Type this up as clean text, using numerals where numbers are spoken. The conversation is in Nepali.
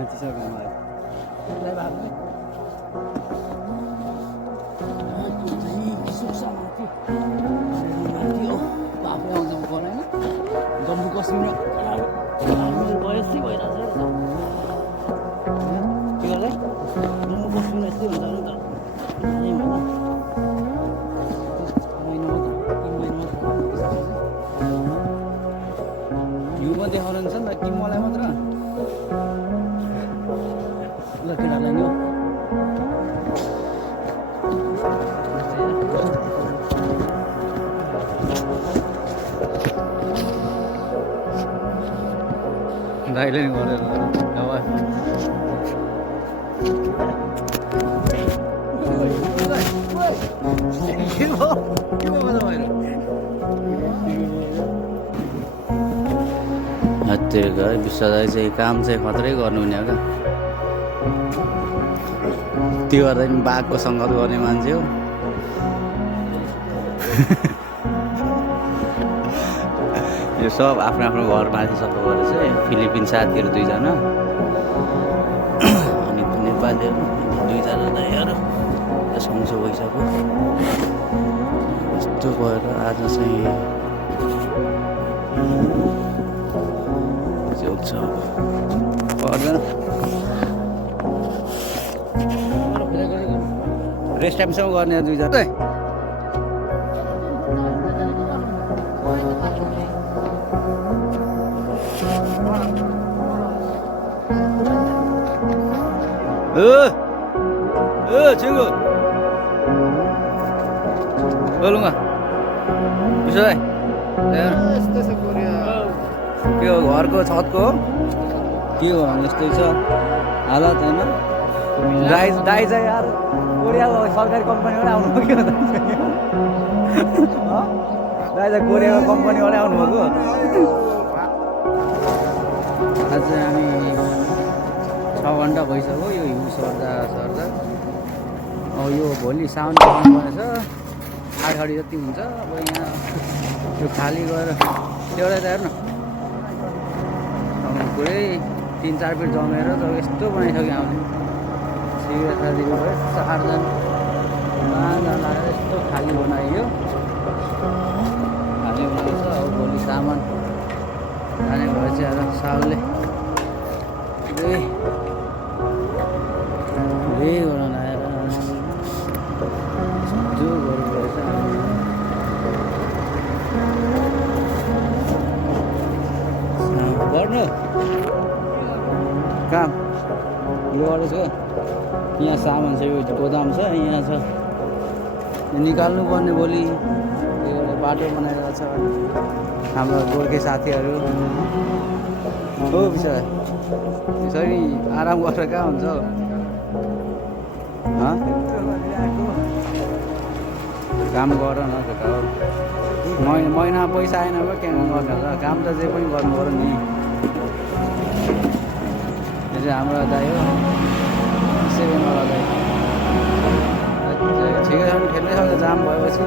माथि छ गाउँमा बाफ्रै आउँछ पर्दैन जम्मू कश्मीर बयसी भइरहेछ के गर्दै जम्मू कश्मीर यस्तै हुन्छ नि त हिउँमा देखाउनुहुन्छ नि त कि मलाई मात्र ल केटालाई नि दाइले नि गरेर हत्तेरिका विश्वदाई चाहिँ काम चाहिँ खत्रै गर्नुहुने हो क्या त्यो गर्दा पनि बाघको सङ्गत गर्ने मान्छे हो यो सब आफ्नो आफ्नो घरमाथि सफा गरेर चाहिँ फिलिपिन साथीहरू दुईजना अनि नेपालीहरू दुईजना दाइहरू सँगसँगै भइसक्यो यस्तो भएर आज चाहिँ छ पर्दैन रेस्ट टाइमसम्म गर्ने दुईजना चिङ्गो बोलुङ्गा विश्व दाइ त्यो घरको छतको के हो जस्तै छ हालत होइन दाइ चाहिँ यार कोरिया सरकारी कम्पनीबाट आउनुभयो के दाइ चाहिँ कोरियाको कम्पनीबाट आउनुभएको आज हामी 6 घन्टा भइसक्यो यो हिउँ सर्दा सर्दा अब यो भोलि साउन पर्नेछ 8 घडी जति हुन्छ अब यहाँ यो खाली गरेर एउटा त हेर्नु पुरै 3-4 फिट जमेर त यस्तो बनाइसक्यो हामीले सिगरेट खादिनु भयो 4 जना लगाएर यस्तो खाली बनाइयो खाली बनाइछ अब भोलि सामान जाने भएपछि अब सालले गर्न आएर यस्तो गर्नुपर्छ गर्नु काम यो गरेको छ यहाँ सामान छ यो गोदाम छ यहाँ छ निकाल्नु पर्ने भोलि एउटा बाटो बनाइरहेको छ हाम्रो गोर्खे साथीहरू हो विषय यसरी आराम गरेर कहाँ हुन्छ काम गर न त महिना पैसा आएन भयो के गर्ने होला काम त जे पनि गर्नु पर्यो नि यो चाहिँ हाम्रो दाइ हो 7 वाला दाइ ठिकै छ ठेल्नै सक्छ जाम भएपछि